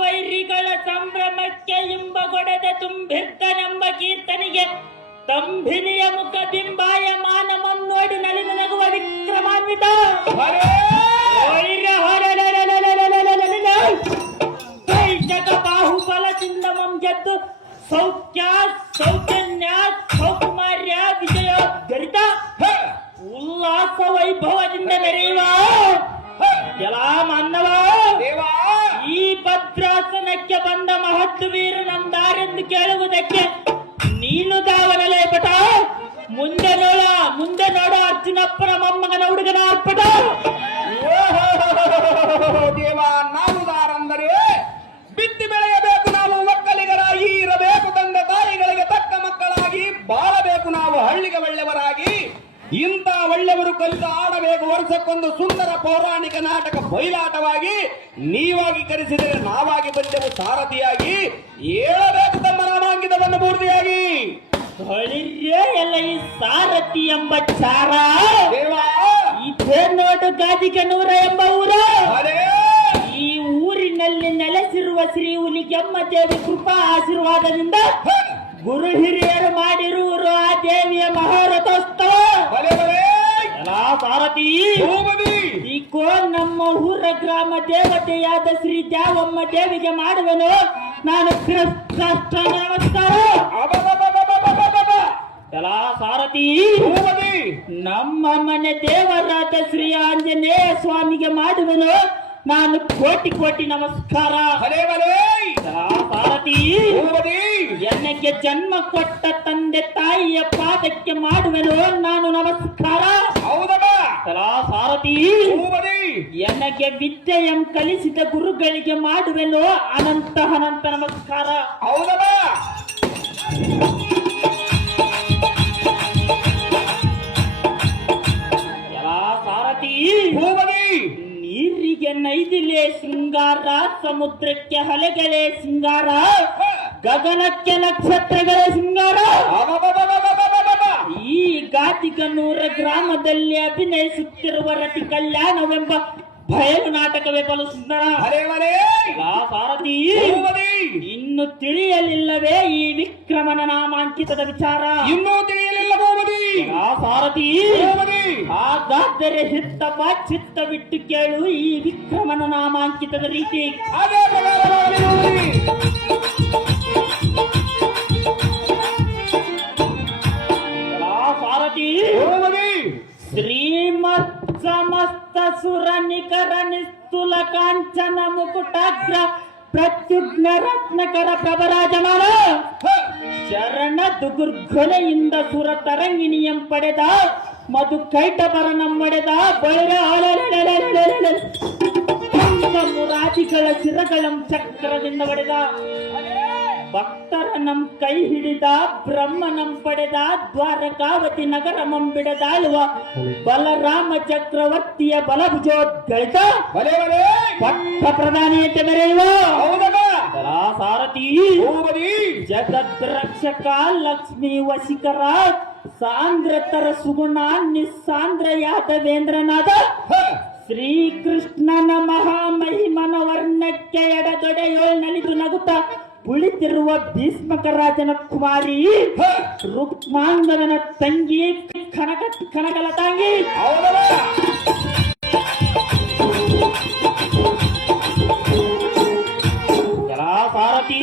ವೈರಿಗಳ ಸಂಭ್ರಮಕ್ಕೆ ಇಂಬಗೊಡದ ತುಂಬಿರ್ಕನೆಂಬ ಕೀರ್ತನಿಗೆ ತಂಭಿನಿಯ ಮುಖ ಬಿಂಬಾಯಮಾನಮಂ ನೋಡಿ ನಲಿದು ನಗುವ ವಿಕ್ರಮಾನ್ವಿತ ಜಗ ಬಾಹುಬಲದಿಂದ ಮಂ ಗೆದ್ದು ಸೌಖ್ಯ ಸೌಜನ್ಯ ಸೌಕುಮಾರ್ಯ ವಿಜಯ ಗರಿತ ಉಲ್ಲಾಸ ವೈಭವದಿಂದ ಮೆರೆಯುವ ಎಲ್ಲಾ ಮಾನವ ಈ ಭದ್ರಾಸನಕ್ಕೆ ಬಂದ ಮಹತ್ ವೀರ ನಮ್ದಾರೆಂದು ಕೇಳುವುದಕ್ಕೆ ನೀನು ದಾವನಲೇ ಪಟ ಮುಂದೆ ನೋಡ ಅರ್ಜುನಪ್ಪನ ಮೊಮ್ಮಗನ ಹುಡುಗನ ಅರ್ಪಟ ದೇವ ನಾವು ದಾರಂದರೆ ಬಿತ್ತಿ ಬೆಳೆಯಬೇಕು. ನಾವು ಒಕ್ಕಲಿಗರಾಗಿ ಇರಬೇಕು. ತಂದೆ ತಾಯಿಗಳಿಗೆ ತಕ್ಕ ಮಕ್ಕಳಾಗಿ ಬಾಳಬೇಕು. ನಾವು ಹಳ್ಳಿಗೆ ಒಳ್ಳೆಯವರಾಗಿ ಇಂಥ ಒಳ್ಳೆಯವರು ಕಲಿತು ಆಡಬೇಕು. ವರ್ಷಕ್ಕೊಂದು ಸುಂದರ ಪೌರಾಣಿಕ ನಾಟಕ ಬಯಲಾಟವಾಗಿ ನೀವಾಗಿ ಕರೆಸಿದರೆ ನಾವಾಗಿ ಬಂದೆವು ಸಾರಥಿಯಾಗಿ. ಹೇಳಬೇಕು ತಮ್ಮ ನಾಮಾಂಕಿತವನ್ನು ಪೂರ್ತಿಯಾಗಿ. ಎಲ್ಲ ಈ ಸಾರಥಿ ಎಂಬ ಚಾರ ದೇವಾ ಇದೇ ನೋಡು ಗಾದಿಗೆ 100 ಎಂಬ ಊರು. ಈ ಊರಿನಲ್ಲಿ ನೆಲೆಸಿರುವ ಶ್ರೀ ಹುಲಿಗೆಮ್ಮ ದೇವಿ ಕೃಪಾ ಆಶೀರ್ವಾದದಿಂದ ಗುರು ಹಿರಿಯರು ಮಾಡಿರುವರು ಆ ದೇವಿಯ ಮಹಾರಥೋತ್ಸವ. ಸಾರಥಿ ಈಕೋ ನಮ್ಮ ಊರ ಗ್ರಾಮ ದೇವತೆಯಾದ ಶ್ರೀ ದ್ಯಾವಮ್ಮ ದೇವಿಗೆ ಮಾಡುವೆನು ನಾನು ನಮಸ್ಕಾರ. ಸಾರಥಿ ನಮ್ಮ ಮನೆ ದೇವರಾದ ಶ್ರೀ ಆಂಜನೇಯ ಸ್ವಾಮಿಗೆ ಮಾಡುವೆನು ನಾನು ಕೋಟಿ ಕೋಟಿ ನಮಸ್ಕಾರ. ಸಾರಥಿ ನನಗೆ ಜನ್ಮ ಕೊಟ್ಟ ತಂದೆ ತಾಯಿಯ ಪಾದಕ್ಕೆ ಮಾಡುವೆನು ನಾನು ನಮಸ್ಕಾರ. ಸಾರಥಿ ನನಗೆ ವಿದ್ಯೆಯಂ ಕಲಿಸಿದ ಗುರುಗಳಿಗೆ ಮಾಡುವೆನು ಅನಂತ ಅನಂತ ನಮಸ್ಕಾರ. ಸಾರಥಿ ನೀರಿಗೆ ನೈದಿಲೆ ಶೃಂಗಾರ, ಸಮುದ್ರಕ್ಕೆ ಅಲೆಗಳೇ ಶೃಂಗಾರ, ಗಗನಕ್ಕೆ ನಕ್ಷತ್ರಗಳೇ ಶೃಂಗಾರ. ಈ ಗಾದಿಗನೂರ ಗ್ರಾಮದಲ್ಲಿ ಅಭಿನಯಿಸುತ್ತಿರುವ ರತಿ ಕಲ್ಯಾಣವೆಂಬ ಬಯಲು ನಾಟಕವೇ ಬಲು ಸುಂದರ. ಸಾರಥಿ ಇನ್ನು ತಿಳಿಯಲಿಲ್ಲವೇ ಈ ವಿಕ್ರಮನ ನಾಮಾಂಕಿತದ ವಿಚಾರ? ಇನ್ನೂ ತಿಳಿಯಲಿಲ್ಲ ಸಾರಥಿ ಹಾಗಾದರೆ ಚಿತ್ತ ಬಿಟ್ಟು ಕೇಳು ಈ ವಿಕ್ರಮನ ನಾಮಾಂಕಿತದ ರೀತಿ. ಸಾರಥಿ ಶ್ರೀಮತ್ ಸಮಸ್ತ ಸುರ ನಿಕರ ನಿಸ್ತುಲ ಕಾಂಚನ ಮುಕುಟಾಗ್ರ ಪ್ರತ್ಯುಗ್ನ ರತ್ನಕರ ಪ್ರಭರಾಜಮಾನ ಶರಣ ದುಗುರ್ಘನೆಯಿಂದ ಸುರ ತರಂಗಿಣಿಯಂ ಪಡೆದ ಮಧು ಕೈಟಬರ ನಮ್ಮಡೆದ ಬೈರ ಮುರಾಜಿಗಳ ಶಿರಗಳಂ ಚಕ್ರದಿಂದ ಹೊಡೆದ ಭಕ್ತರ ನಂ ಕೈ ಹಿಡಿದ ಬ್ರಹ್ಮನಂ ಪಡೆದ ದ್ವಾರಕಾವತಿ ನಗರ ಮಂಬಿಡದಾಳುವ ಬಲರಾಮ ಚಕ್ರವರ್ತಿಯ ಬಲಭುಜೋದ್ಗಳಿತ ಪಟ್ಟ ಪ್ರಧಾನಿಯಂತೆ ಮೆರೆಯುವ ಸಾರಥಿ ಜಗದ್ರಕ್ಷಕ ಲಕ್ಷ್ಮೀ ವಶಿಕರ ಸಾಂದ್ರತರ ಸುಗುಣ ನಿಸ್ಸಾಂದ್ರ ಯಾದವೇಂದ್ರನಾದ ಶ್ರೀಕೃಷ್ಣನ ಮಹಾಮಹಿಮನ ವರ್ಣಕ್ಕೆ ಎಡಗಡೆಯೋಳ್ ನಲಿದು ನಗುತ್ತ ಕುಳಿತಿರುವ ಭೀಷ್ಮಕ ರಾಜನ ಕುಮಾರಿ ರುಕ್ಮಾಂಗದನ ತಂಗಿ ಕನಕಲ ತಂಗಿ. ಸಾರಥಿ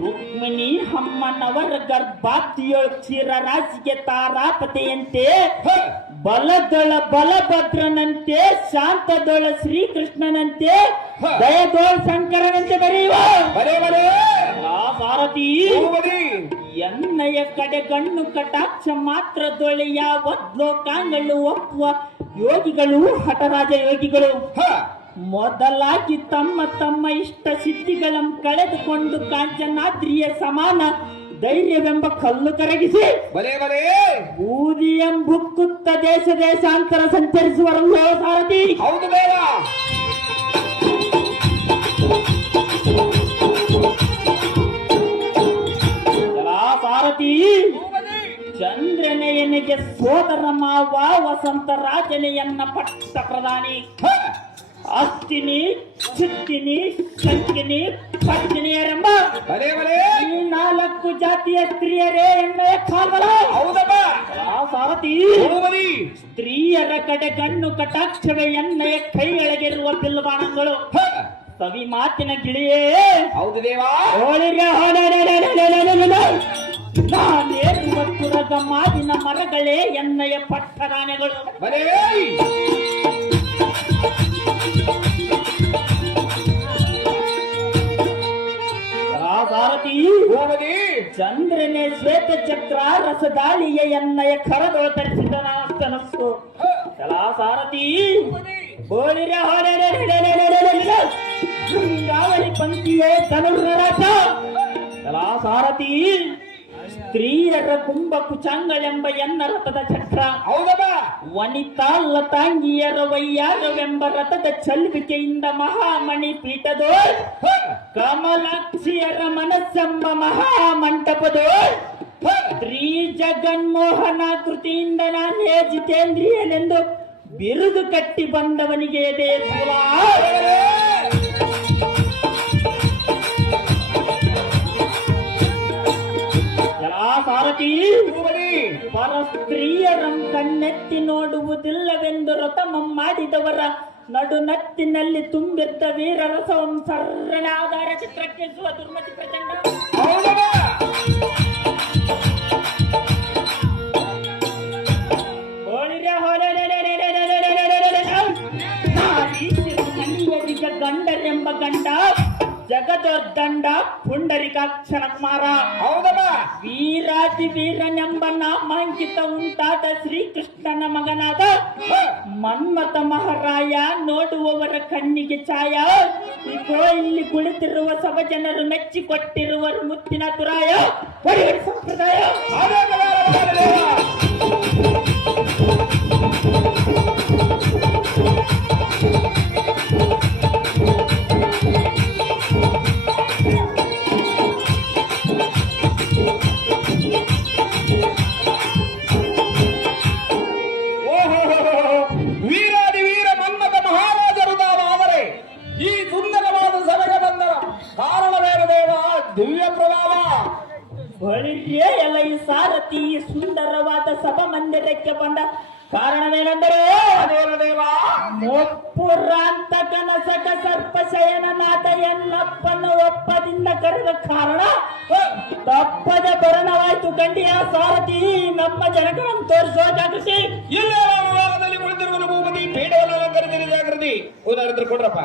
ರುಕ್ಮಿಣಿ ಅಮ್ಮನವರ ಗರ್ಭಾತಿಯೋ ಕ್ಷೀರ ರಾಶಿಗೆ ತಾರಾಪತೆಯಂತೆ ಬಲದೊಳ ಬಲಭದ್ರನಂತೆ ಶಾಂತದೊಳ ಶ್ರೀಕೃಷ್ಣನಂತೆ ದಯದೋಳ ಶಂಕರನಂತೆ ಬರೆಯುವ ಸಾರಥಿ ಎನ್ನಯ ಕಡೆ ಗಣ್ಣು ಕಟಾಕ್ಷ ಮಾತ್ರ ದೊಳೆಯ ಒದ್ಲೋಕಾಂಗಳು ಒಪ್ಪುವ ಯೋಗಿಗಳು ಹಠರಾಜ ಯೋಗಿಗಳು ಮೊದಲಾಗಿ ತಮ್ಮ ತಮ್ಮ ಇಷ್ಟ ಸಿದ್ಧಿಗಳನ್ನು ಕಳೆದುಕೊಂಡು ಕಾಂಚನಾದ್ರಿಯ ಸಮಾನ ಧೈರ್ಯವೆಂಬ ಕಲ್ಲು ಕರಗಿಸಿ ಬೂದಿ ಎಂಬುಕ್ಕುತ್ತ ದೇಶ ದೇಶಾಂತರ ಸಂಚರಿಸುವರಲ್ಲೋ ಸಾರಥಿ. ಹೌದು ಬೇಡ ಸಾರಥಿ ಚಂದ್ರನೆಯನಿಗೆ ಸೋದರ ಮಾವ ವಸಂತ ರಾಜನೆಯನ್ನ ಪಟ್ಟ ಪ್ರಧಾನಿ ಅಸ್ತಿನಿ ಚಿತ್ತಿನಿ ಶಂಕಿನಿ ಪತ್ನಿಯರೆಂಬ ಬಲೆ ಬಲೆ ಈ 4 ಜಾತಿಯ ಸ್ತ್ರೀಯರೇ ಎನ್ನೆಯ ಕಾಲ್ಗಳ ಹೌದಪ್ಪ ಸಾರಥಿ ಹೋಗಬರಿ ಸ್ತ್ರೀಯರ ಕಡೆ ಕಣ್ಣು ಕಟಾಕ್ಷವೇ ಎನ್ನೆಯ ಕೈಯೊಳಗಿರುವ ಬಿಲ್ಬಾಣಗಳು ಸವಿ ಮಾತಿನ ಗಿಳಿಯೇ ಹೌದು ದೇವಾ ನಾನೇರುವ ತುರದ ಮಾದಿನ ಮರಗಳೇ ಎನ್ನೆಯ ಪಟ್ಟರಾನೆಗಳು ಬಲೆ ಸಾರಥಿ ಹೋಗಬರಿ ಚಂದ್ರನೇ ಶ್ವೇತ ಚಕ್ರ ರಸದಾಳಿಯ ಎನ್ನಯ ಕರದೊಳ ಧರಿಸಿದ ಕನಸು ಕಲಾ ಸಾರಥಿ ಬೋಳಿರ ಶೃಂಗಾವಳಿ ಪಂಕ್ತಿಯೇ ಧನುರ್ರಾಟ ಕಲಾ ಸಾರಥಿ ಸ್ತ್ರೀಯರ ಕುಂಭ ಕುಚಾಂಗಳೆಂಬ ಎನ್ನ ರಥದ ಚಕ್ರ ಹೌದಪ್ಪ ವನಿತಾ ಲತಾಂಗಿಯರ ವೈಯಾರವೆಂಬ ರಥದ ಚಲುವಿಕೆಯಿಂದ ಮಹಾಮಣಿ ಪೀಠದೋ ಕಮಲಾಕ್ಷಿಯರ ಮನಸ್ಸೆಂಬ ಮಹಾಮಂಟಪದೋ ಸ್ತ್ರೀ ಜಗನ್ಮೋಹನ ಕೃತಿಯಿಂದ ನಾನೇ ಜಿತೇಂದ್ರಿಯನೆಂದು ಬಿರುದು ಕಟ್ಟಿ ಬಂದವನಿಗೆ ಸಾರಥಿ ಪರ ಸ್ತ್ರೀಯರಂ ಕಣ್ಣೆತ್ತಿ ನೋಡುವುದಿಲ್ಲವೆಂದು ರಥಮಂ ಮಾಡಿದವರ ನಡುನತ್ತಿನಲ್ಲಿ ತುಂಬಿದ್ದ ವೀರರಸವಂ ಸರ್ರಣ ಆಧಾರ ಚಿತ್ರಕ್ಕಿಸುವ ದುರ್ಮತಿ ಪ್ರಚಂಡ ಗಂಡರೆಂಬ ಗಂಡ ಜಗದೊರ್ದಂಡ ಪುಂಡರಿಕಾಕ್ಷರ ಕುಮಾರ ಹೌದಪ್ಪ ವೀರಾತಿ ವೀರನೆಂಬ ನಾಮಾಂಕಿತ ಉಂಟಾದ ಶ್ರೀಕೃಷ್ಣನ ಮಗನಾದ ಮನ್ಮಥ ಮಹಾರಾಯ ನೋಡುವವರ ಕಣ್ಣಿಗೆ ಛಾಯ ಇಗೋ ಇಲ್ಲಿ ಕುಳಿತಿರುವ ಸಭಜನರು ಮೆಚ್ಚಿಕೊಟ್ಟಿರುವರು ಮುತ್ತಿನ ತುರಾಯ ಒಡೆಯರ ಸಂಪ್ರದಾಯ ವೀರಾದಿ ವೀರ ಮನ್ಮಥ ಮಹಾರಾಜರು ತಾವಾದರೆ ಈ ಸುಂದರವಾದ ಸಭೆಗೆ ಬಂದರ ಕಾರಣವೇನು ದೇವ ದಿವ್ಯ ಪ್ರಭಾವ ಹೊಳಿಯೇ ಎಲ್ಲ ಈ ಸಾರಥಿ ಈ ಸುಂದರವಾದ ಸಭಾ ಮಂದಿರಕ್ಕೆ ಬಂದ ಕಾರಣವೇನೆಂದರೆ ಅದೇನು ದೇವ ಮೊಪ್ಪುರಾಂತಕನ ಸಕ ಸರ್ಪ ಶಯನನಾದ ಎನ್ನಪ್ಪನ ಒಪ್ಪದಿಂದ ಕರೆದ ಕಾರಣ ತಪ್ಪದ ಪರಿಣವಾಯ್ತು ಗಂಡಿಯ ಸಾರಥಿ ನಮ್ಮ ಜನಗಳನ್ನು ತೋರಿಸುವ ಜಾಗೃತಿ ಇಲ್ಲೇ ವಿಭಾಗದಲ್ಲಿ ಕುಳಿತಿರುವ ಭೂಪತಿ ಪೀಠವನ್ನು ಅಲಂಕರಿಸಿದ ಜಾಗೃತಿ ಉದಾಹರಣೆ ಕೊಡ್ರಪ್ಪ